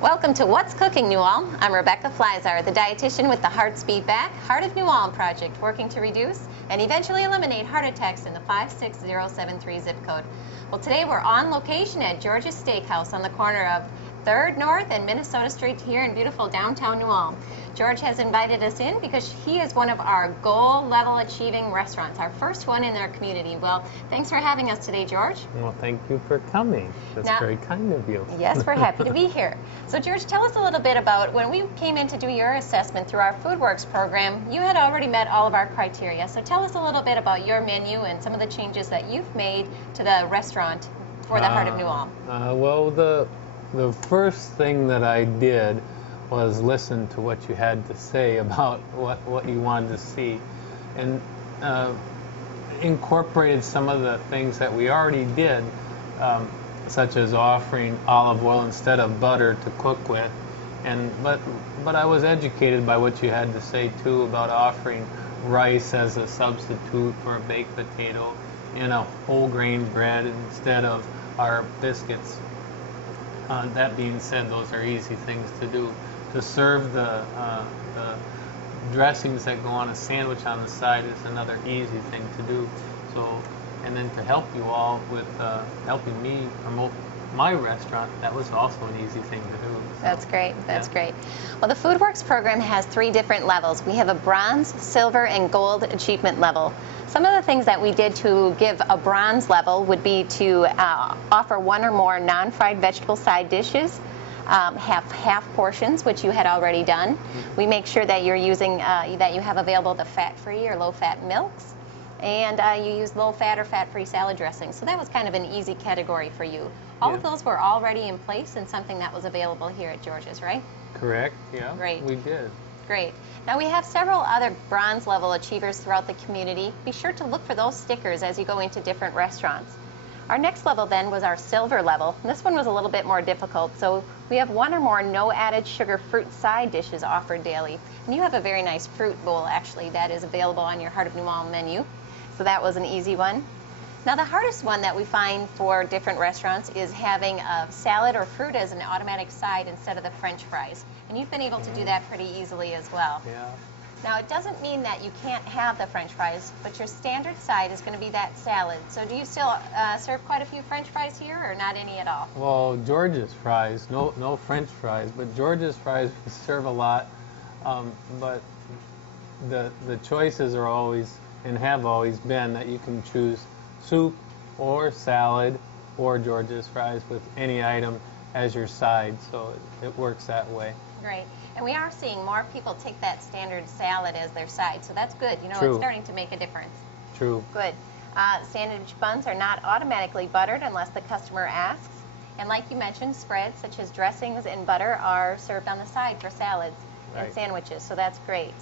Welcome to What's Cooking New Ulm. I'm Rebecca Fliszar, the dietitian with the Heart Speed Back, Heart of New Ulm project, working to reduce and eventually eliminate heart attacks in the 56073 zip code. Well, today we're on location at George's Steakhouse on the corner of 3rd North and Minnesota Street here in beautiful downtown New Ulm. George has invited us in because he is one of our goal level achieving restaurants, our first one in our community. Well, thanks for having us today, George. Well, thank you for coming. That's very kind of you. Yes, we're happy to be here. So, George, tell us a little bit about when we came in to do your assessment through our FoodWorks program, you had already met all of our criteria. So tell us a little bit about your menu and some of the changes that you've made to the restaurant for the Heart of New Ulm. Well, the first thing that I did was listen to what you had to say about what you wanted to see, and incorporated some of the things that we already did, such as offering olive oil instead of butter to cook with, but I was educated by what you had to say too about offering rice as a substitute for a baked potato and a whole grain bread instead of our biscuits. That being said, those are easy things to do. To serve the dressings that go on a sandwich on the side is another easy thing to do. So, and then to help you all with helping me promote my restaurant, that was also an easy thing to do. So, that's great. That's great. Well, the FoodWorks program has 3 different levels. We have a bronze, silver, and gold achievement level. Some of the things that we did to give a bronze level would be to offer 1 or more non-fried vegetable side dishes, have half portions, which you had already done. We make sure that you're using, that you have available the fat-free or low-fat milks, and you use low-fat or fat-free salad dressing. So that was kind of an easy category for you. All of those were already in place and something that was available here at George's, right? Correct, yeah. Great. We did. Great. Now we have several other bronze level achievers throughout the community. Be sure to look for those stickers as you go into different restaurants. Our next level then was our silver level. And this one was a little bit more difficult. So we have 1 or more no added sugar fruit side dishes offered daily. And you have a very nice fruit bowl actually that is available on your Heart of New Ulm menu. So that was an easy one. Now the hardest one that we find for different restaurants is having a salad or fruit as an automatic side instead of the French fries. And you've been able to do that pretty easily as well. Yeah. Now it doesn't mean that you can't have the French fries, but your standard side is going to be that salad. So do you still serve quite a few French fries here, or not any at all? Well, George's fries, no French fries, but George's fries we serve a lot. But the choices are always and have always been that you can choose soup or salad or George's fries with any item as your side, so it works that way. Great. And we are seeing more people take that standard salad as their side, so that's good. You know, True. It's starting to make a difference. True. Good. Sandwich buns are not automatically buttered unless the customer asks. And like you mentioned, spreads such as dressings and butter are served on the side for salads and sandwiches, so that's great.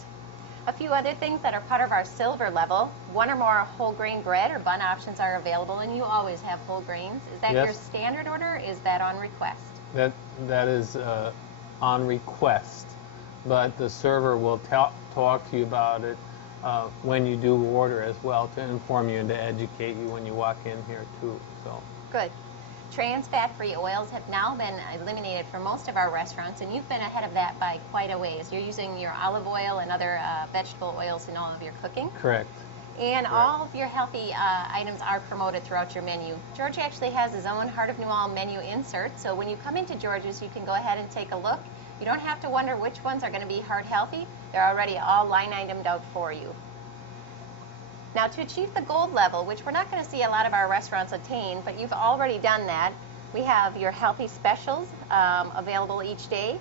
A few other things that are part of our silver level, 1 or more whole grain bread or bun options are available, and you always have whole grains. Is that your standard order, or is that on request? That is on request, but the server will talk to you about it when you do order as well, to inform you and to educate you when you walk in here too. So good. Trans fat-free oils have now been eliminated for most of our restaurants, and you've been ahead of that by quite a ways. You're using your olive oil and other vegetable oils in all of your cooking. Correct. And all of your healthy items are promoted throughout your menu. George actually has his own Heart of New Ulm menu insert, so when you come into George's, you can go ahead and take a look. You don't have to wonder which ones are going to be heart healthy. They're already all line itemed out for you. Now, to achieve the gold level, which we're not going to see a lot of our restaurants attain, but you've already done that, we have your healthy specials available each day.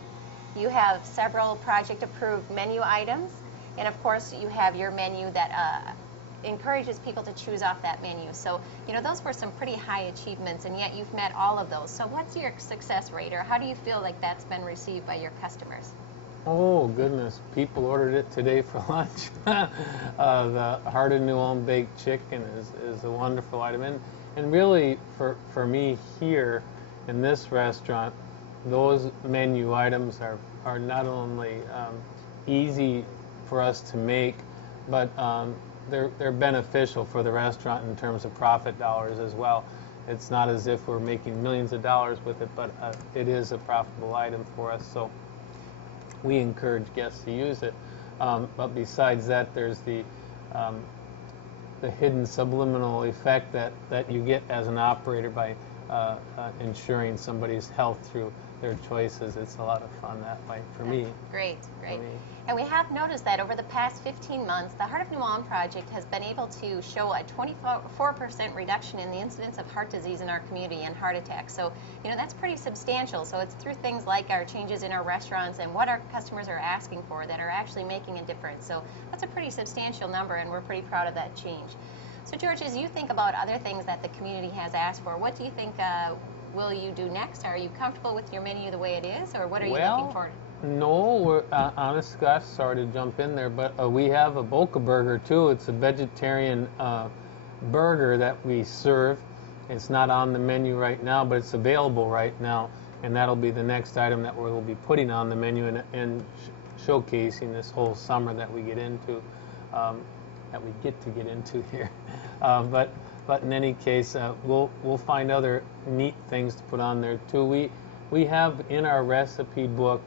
You have several project-approved menu items, and of course, you have your menu that encourages people to choose off that menu. So, you know, those were some pretty high achievements, and yet you've met all of those. So what's your success rate, or how do you feel like that's been received by your customers? Oh, goodness. People ordered it today for lunch. The Heart of New Ulm baked chicken is a wonderful item. And really, for me here in this restaurant, those menu items are not only easy for us to make, but they're beneficial for the restaurant in terms of profit dollars as well. it's not as if we're making millions of dollars with it, but it is a profitable item for us. So we encourage guests to use it. But besides that, there's the hidden subliminal effect that you get as an operator by ensuring somebody's health through their choices. It's a lot of fun that way for me. Great. For me. And we have noticed that over the past 15 months, the Heart of New Ulm Project has been able to show a 24% reduction in the incidence of heart disease in our community and heart attacks. So, that's pretty substantial. So it's through things like our changes in our restaurants and what our customers are asking for that are actually making a difference. So that's a pretty substantial number, and we're pretty proud of that change. So, George, as you think about other things that the community has asked for, what do you think will you do next? Are you comfortable with your menu the way it is, or what are you looking for? No, we're honest, gosh, sorry to jump in there, but we have a Boca burger too. It's a vegetarian burger that we serve. It's not on the menu right now, but it's available right now, and that'll be the next item that we'll be putting on the menu and showcasing this whole summer that we get into, here. But in any case, we'll find other neat things to put on there too. We have in our recipe book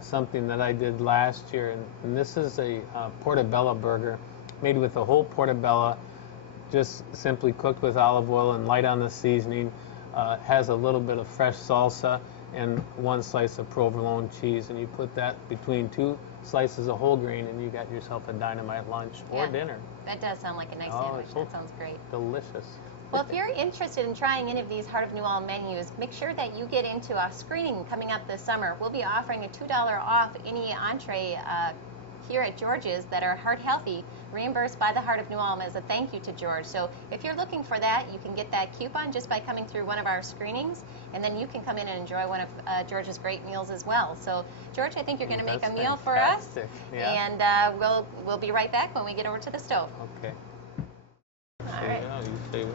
something that I did last year, and this is a portobello burger made with a whole portobello, just simply cooked with olive oil and light on the seasoning. Has a little bit of fresh salsa and one slice of provolone cheese, and you put that between two slices of whole grain, and you got yourself a dynamite lunch or dinner. That does sound like a nice sandwich. That sounds great. Delicious. Well, if you're interested in trying any of these Heart of New Ulm menus, make sure that you get into a screening coming up this summer. We'll be offering a $2 off any entree here at George's that are heart healthy, reimbursed by the Heart of New Ulm as a thank you to George. So if you're looking for that, you can get that coupon just by coming through one of our screenings, and then you can come in and enjoy one of George's great meals as well. So, George, I think you're going to make a meal for us, and we'll be right back when we get over to the stove. Okay. All right. You say when.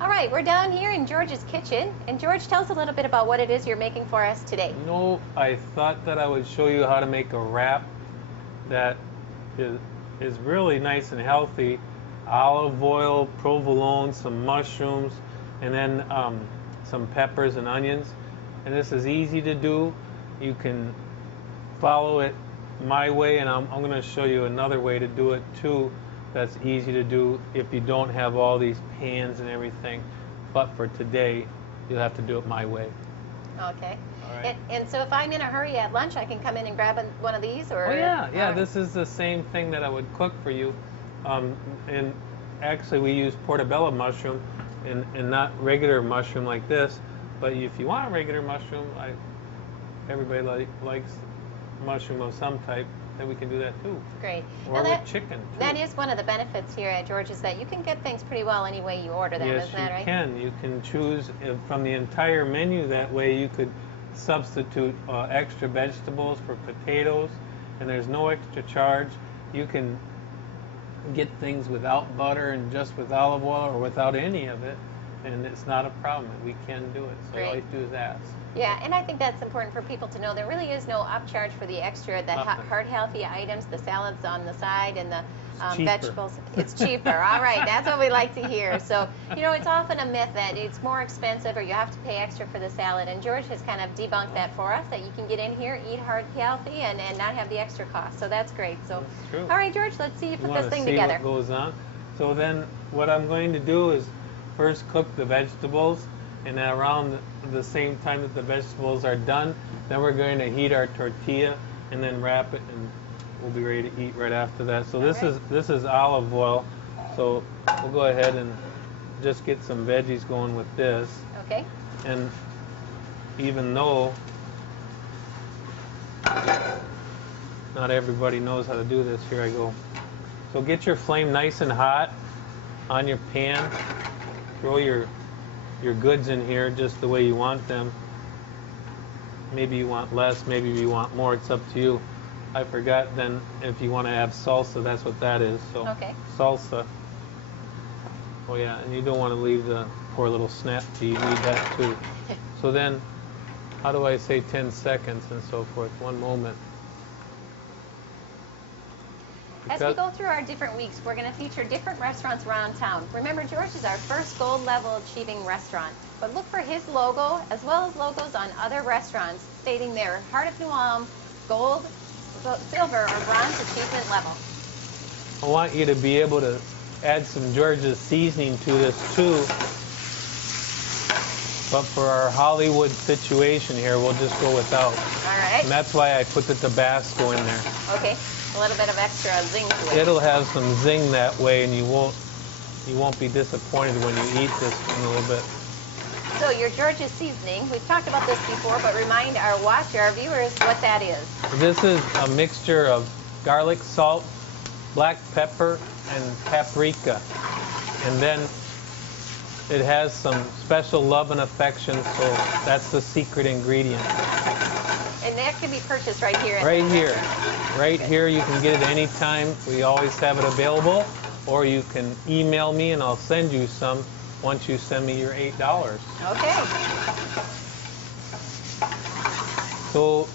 All right, we're down here in George's kitchen, and George, tell us a little bit about what it is you're making for us today. I thought that I would show you how to make a wrap that is really nice and healthy. Olive oil, provolone, some mushrooms, and then some peppers and onions. And this is easy to do. You can follow it my way, and I'm going to show you another way to do it too that's easy to do if you don't have all these pans and everything. But for today, you'll have to do it my way. Okay. All right. And so if I'm in a hurry at lunch, I can come in and grab one of these? Or? Oh, yeah. Right. This is the same thing that I would cook for you. And actually, we use portobello mushroom and not regular mushroom like this. But if you want a regular mushroom, everybody likes mushroom of some type, then we can do that too. Great. Or with chicken too. That is one of the benefits here at George's, that you can get things pretty well any way you order them, yes, isn't that right? Yes, you can. You can choose from the entire menu. That way you could substitute extra vegetables for potatoes, and there's no extra charge. You can get things without butter and just with olive oil or without any of it, and it's not a problem. We can do it. So all you do is ask. Yeah, and I think that's important for people to know. There really is no upcharge for the extra, the heart-healthy items, the salads on the side, and the vegetables. It's cheaper. All right, that's what we like to hear. So, it's often a myth that it's more expensive or you have to pay extra for the salad, and George has kind of debunked that for us, that you can get in here, eat heart-healthy, and not have the extra cost. So that's great. So, that's true. All right, George, let's see you put this thing see together. What goes on. So then what I'm going to do is first cook the vegetables, and then around the same time that the vegetables are done, then we're going to heat our tortilla and then wrap it, and we'll be ready to eat right after that. So this is olive oil. So we'll go ahead and just get some veggies going with this. Okay. And even though not everybody knows how to do this, here I go. So get your flame nice and hot on your pan. Throw your goods in here just the way you want them. Maybe you want less, maybe you want more, it's up to you. I forgot then if you want to have salsa, that's what that is. So salsa. Oh yeah, and you don't want to leave the poor little snap pea, you need that too. So then, how do I say 10 seconds and so forth? One moment. As we go through our different weeks, we're going to feature different restaurants around town. Remember, George is our first gold level achieving restaurant. But look for his logo as well as logos on other restaurants stating their Heart of New Ulm gold, silver, or bronze achievement level. I want you to be able to add some George's seasoning to this too. But for our Hollywood situation here, we'll just go without. All right. And that's why I put the Tabasco in there. Okay. A little bit of extra zing to it. It'll have some zing that way, and you won't be disappointed when you eat this in a little bit. So your George's seasoning, we've talked about this before, but remind our viewers what that is. This is a mixture of garlic, salt, black pepper, and paprika. And then it has some special love and affection, so that's the secret ingredient. And that can be purchased right here. Right here. Right here, you can get it anytime. We always have it available. Or you can email me and I'll send you some once you send me your $8. Okay. So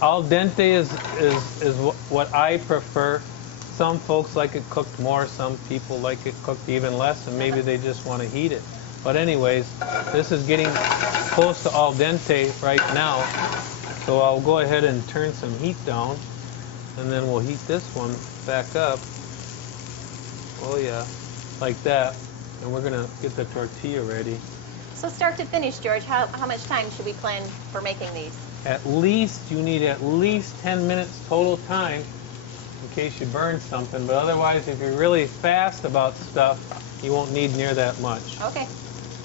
al dente is what I prefer. Some folks like it cooked more, some people like it cooked even less, and maybe they just want to heat it. But anyways, this is getting close to al dente right now. So I'll go ahead and turn some heat down, and then we'll heat this one back up. Oh yeah, like that. And we're gonna get the tortilla ready. So start to finish, George, how much time should we plan for making these? At least, you need at least 10 minutes total time in case you burn something. But otherwise, if you're really fast about stuff, you won't need near that much. Okay.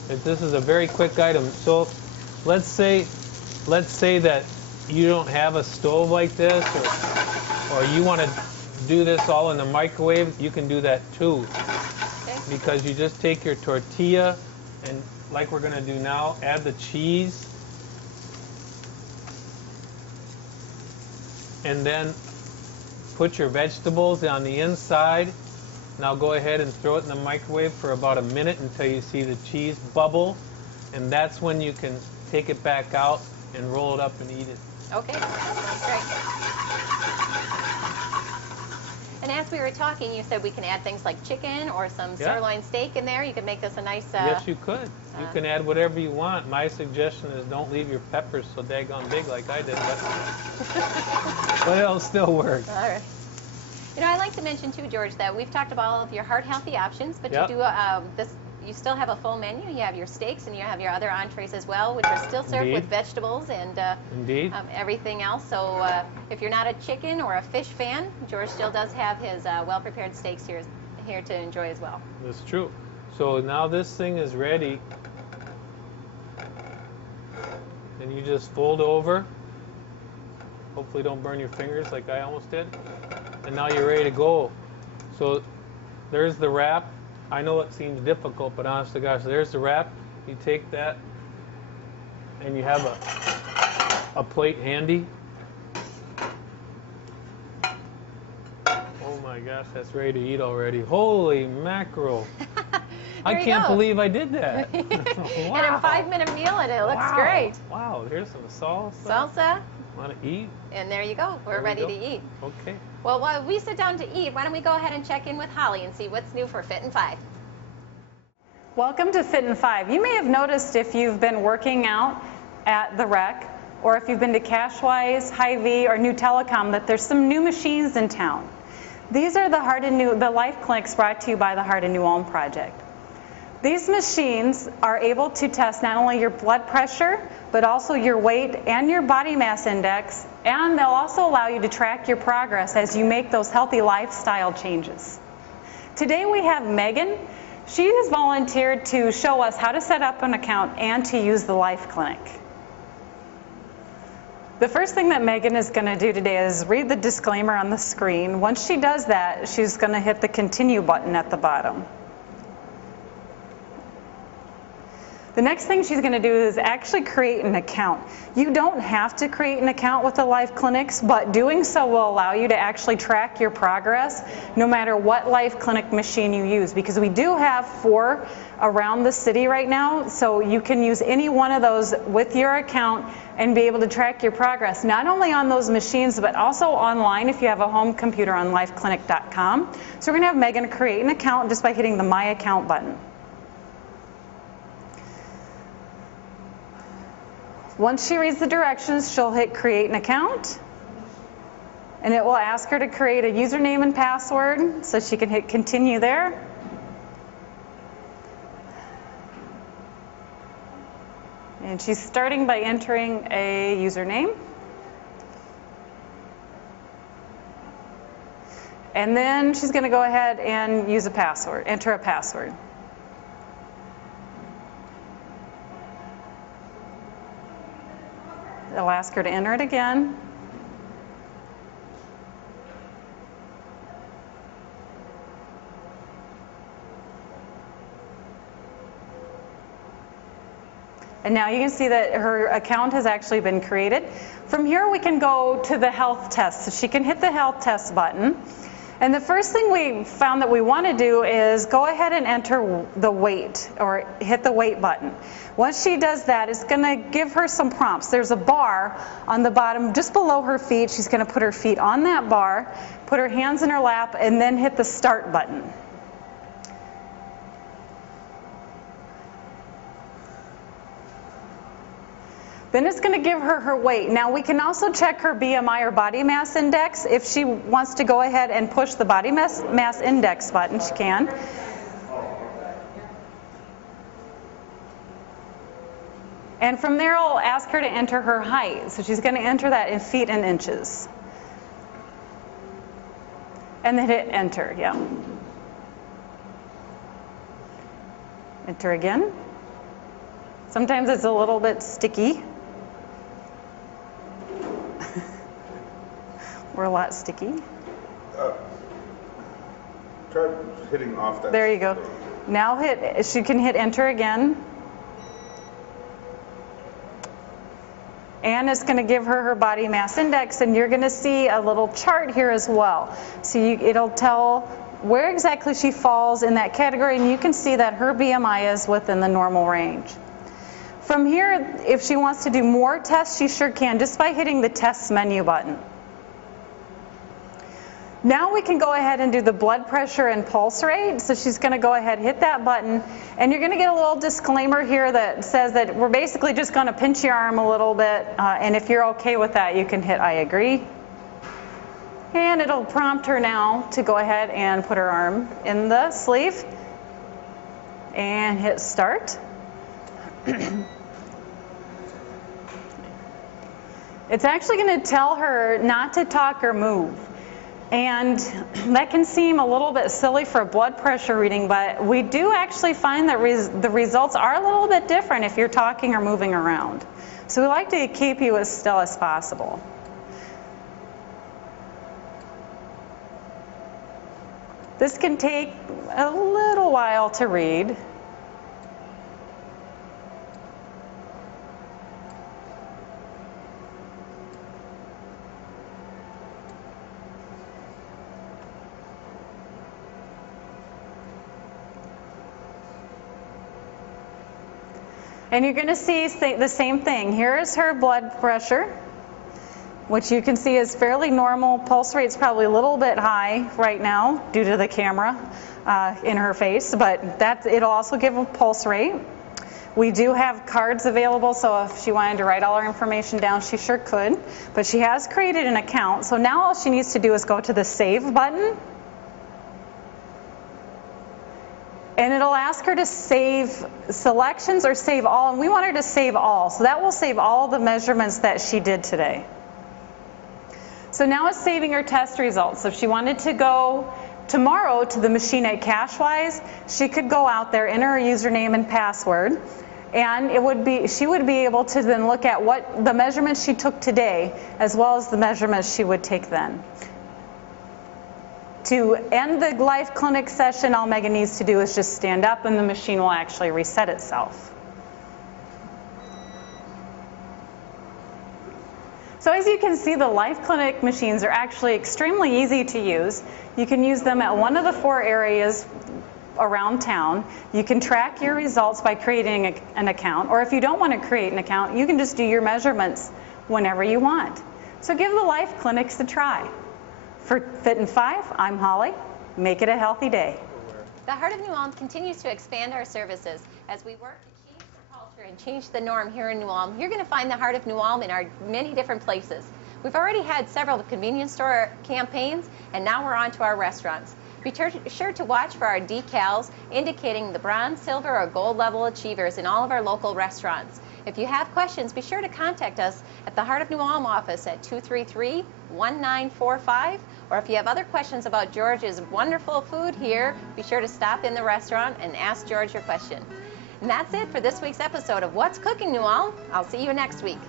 This is a very quick item. So let's say that you don't have a stove like this, or you want to do this all in the microwave, you can do that too. Okay. Because you just take your tortilla and, like we're going to do now, add the cheese, and then put your vegetables on the inside. Now go ahead and throw it in the microwave for about a minute until you see the cheese bubble, and that's when you can take it back out and roll it up and eat it. Okay, that's great. And as we were talking, you said we can add things like chicken or some sirloin steak in there. You could make this a nice... yes, you could. You can add whatever you want. My suggestion is don't leave your peppers so daggone big like I did, but it'll still work. All right. You know, I like to mention too, George, that we've talked about all of your heart-healthy options, but you do you still have a full menu. You have your steaks and you have your other entrees as well, which are still served with vegetables and everything else. So if you're not a chicken or a fish fan, George still does have his well-prepared steaks here to enjoy as well. That's true. So now this thing is ready, and you just fold over. Hopefully don't burn your fingers like I almost did. And now you're ready to go. So there's the wrap. I know it seems difficult, but honest to gosh, there's the wrap. You take that, and you have a plate handy. Oh my gosh, that's ready to eat already. Holy mackerel. I can't believe I did that. Wow. And a 5-minute meal, and it looks great. Wow, here's some salsa. Salsa. Want to eat? And there you go. We're ready to eat. Okay. Well, while we sit down to eat, why don't we go ahead and check in with Holly and see what's new for Fit in 5. Welcome to Fit in 5. You may have noticed if you've been working out at the Rec, or if you've been to Cashwise, Hy-Vee, or New Telecom, that there's some new machines in town. These are the Life Clinics brought to you by the Heart of New Ulm Project. These machines are able to test not only your blood pressure, but also your weight and your body mass index, and they'll also allow you to track your progress as you make those healthy lifestyle changes. Today we have Megan. She has volunteered to show us how to set up an account and to use the Life Clinic. The first thing that Megan is going to do today is read the disclaimer on the screen. Once she does that, she's going to hit the continue button at the bottom. The next thing she's going to do is actually create an account. You don't have to create an account with the Life Clinics, but doing so will allow you to actually track your progress no matter what Life Clinic machine you use, because we do have 4 around the city right now, so you can use any one of those with your account and be able to track your progress, not only on those machines, but also online if you have a home computer on lifeclinic.com. So we're going to have Megan create an account just by hitting the My Account button. Once she reads the directions, she'll hit Create an Account, and it will ask her to create a username and password, so she can hit Continue there. And she's starting by entering a username. And then she's going to go ahead and use a password, enter a password. It'll ask her to enter it again. And now you can see that her account has actually been created. From here we can go to the health test. So she can hit the health test button. And the first thing we found that we want to do is go ahead and enter the weight, or hit the weight button. Once she does that, it's going to give her some prompts. There's a bar on the bottom just below her feet. She's going to put her feet on that bar, put her hands in her lap, and then hit the start button. Then it's going to give her her weight. Now we can also check her BMI or body mass index. If she wants to go ahead and push the body mass index button, she can. And from there it'll ask her to enter her height. So she's going to enter that in feet and inches. And then hit enter, yeah. Enter again. Sometimes it's a little bit sticky. We're a lot sticky. Try hitting off that. There you go. Now she can hit enter again. And it's going to give her her body mass index, and you're going to see a little chart here as well. So it'll tell where exactly she falls in that category, and you can see that her BMI is within the normal range. From here, if she wants to do more tests, she sure can, just by hitting the Tests menu button. Now we can go ahead and do the blood pressure and pulse rate. So she's going to go ahead, hit that button, and you're going to get a little disclaimer here that says that we're basically just going to pinch your arm a little bit, and if you're okay with that, you can hit I agree. And it'll prompt her now to go ahead and put her arm in the sleeve and hit start. It's actually going to tell her not to talk or move. And that can seem a little bit silly for a blood pressure reading, but we do actually find that the results are a little bit different if you're talking or moving around. So we like to keep you as still as possible. This can take a little while to read. And you're going to see the same thing. Here is her blood pressure, which you can see is fairly normal. Pulse rate's probably a little bit high right now due to the camera in her face, but it'll also give a pulse rate. We do have cards available, so if she wanted to write all her information down, she sure could. But she has created an account, so now all she needs to do is go to the Save button. And it'll ask her to save selections or save all, and we want her to save all. So that will save all the measurements that she did today. So now it's saving her test results. So if she wanted to go tomorrow to the machine at Cashwise, she could go out there, enter her username and password, and she would be able to then look at what the measurements she took today, as well as the measurements she would take then. To end the Life Clinic session, all Megan needs to do is just stand up and the machine will actually reset itself. So as you can see, the Life Clinic machines are actually extremely easy to use. You can use them at one of the 4 areas around town. You can track your results by creating an account, or if you don't want to create an account, you can just do your measurements whenever you want. So give the Life Clinics a try. For Fit in 5, I'm Holly. Make it a healthy day. The Heart of New Ulm continues to expand our services as we work to change the culture and change the norm here in New Ulm. You're going to find the Heart of New Ulm in our many different places. We've already had several convenience store campaigns, and now we're on to our restaurants. Be sure to watch for our decals indicating the bronze, silver, or gold level achievers in all of our local restaurants. If you have questions, be sure to contact us at the Heart of New Ulm office at 233-1945. Or if you have other questions about George's wonderful food here, be sure to stop in the restaurant and ask George your question. And that's it for this week's episode of What's Cooking New Ulm. I'll see you next week.